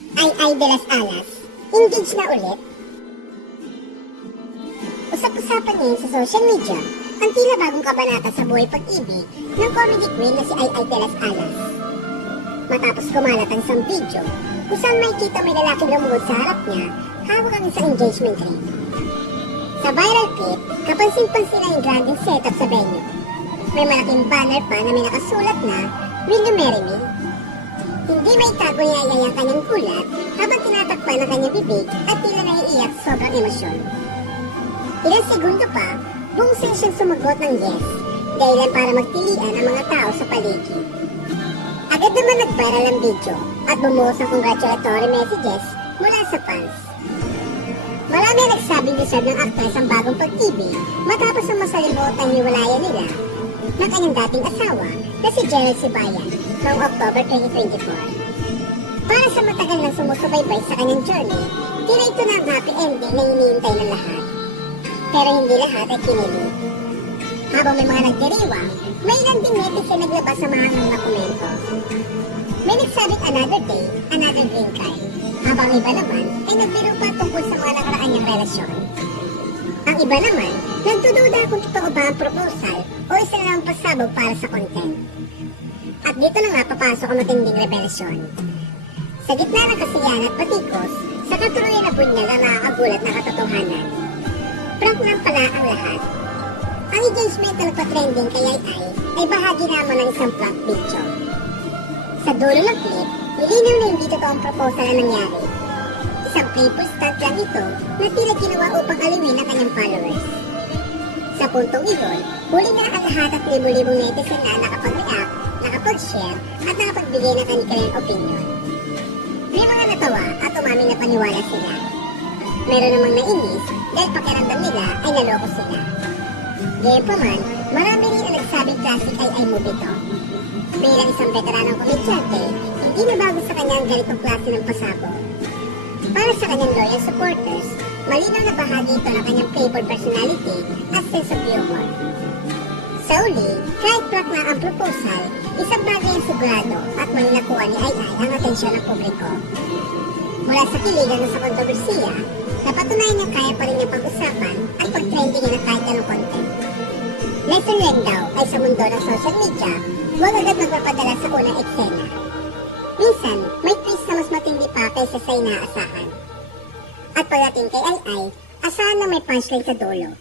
Ay de las Alas, engaged na ulit. Usap-usapan ngayon sa social media ang tila bagong kabanata sa buhay pag-ibig ng comedy queen na si Ay de las Alas. Matapos kumalat ang isang video kung saan makikita may lalaking lumuhod sa harap niya hawak ang isang engagement ring. Sa viral clip, kapansin-pansin ang granding setup sa venue. May malaking banner pa na may nakasulat na "Will you marry me?" Hindi may tago ni Ay ang kanyang gulat habang tinatakpan ng kanyang bibig at tila naiiyak sa sobrang emosyon. Ilang segundo pa, buong session sumagot ng yes, dahilan para magtilian ang mga tao sa paligid. Agad naman nag-viral ang video at bumuhos ang congratulatory messages mula sa fans. Marami ang nagsabing deserve ng actress ang bagong pag-ibig matapos ang masalimuotang hiwalayan nila ng kanyang dating asawa na si Gerald Sibayan noong October 2024. Para sa matagal na sumusubaybay sa kanyang journey, tila ito na ang happy ending na iniintay ng lahat. Pero hindi lahat ay kinilig. Habang may mga nagdiriwang, may ilan ding netizen naglabas sa mahangang na komento. May nagsabing another day, another green card. Habang iba naman ay nagbiro pa tungkol sa mga nakaraan niyang relasyon. Ang iba naman, nagdududa kung totoo ba ang proposal o isa na lang pasabog para sa content. At dito na nga papasok ang matinding revelasyon. Sa gitna ng kasiyahan at patikos, sa katuluyan na bunyag ang nakakagulat na katotohanan. Prank lang pala ang lahat. Ang engagement na nagpa-trending kay ay bahagi naman ng isang prank video. Sa dulo ng clip, nilinaw na hindi totoong proposal ang nangyari. Isang playful stunt lang ito na tila ginawa upang aliwin ang kanyang followers. Sa puntong iyon, huli na ang lahat at libu-libong netizen na nakapag-react, nakapag-share at nakapagbigay ng kanilang opinion. May mga natawa at umaming na paniwala sila. Meron namang nainis dahil pakiramdam nila ay naloko sila. Gayunpaman, marami rin ang nagsabing classic ay movie to. Bilang isang veteranong komedyante, hindi na bago sa kanya ang ganitong klase ng pasabog. Para sa kanyang loyal supporters, malinaw na bahagi ito ng kanyang playful personality at sense of humor. Sa uli, kahit prank na ang proposal, isang bagay ang sigurado at muli nakuha ni Ay ang atensyon ng publiko. Mula sa kiligan na sa kontrobersiya, napatunayan niya kaya pa rin niyang pag-usapan at pag-trending niya ng kahit anong content. Lesson learned daw ay sa mundo ng social media, huwag agad magpapadala sa unang eksena. Minsan, may twist na mas matindi pa kaysa sa inaasahan. At pagdating kay Ay, asahan na may punchline sa dulo.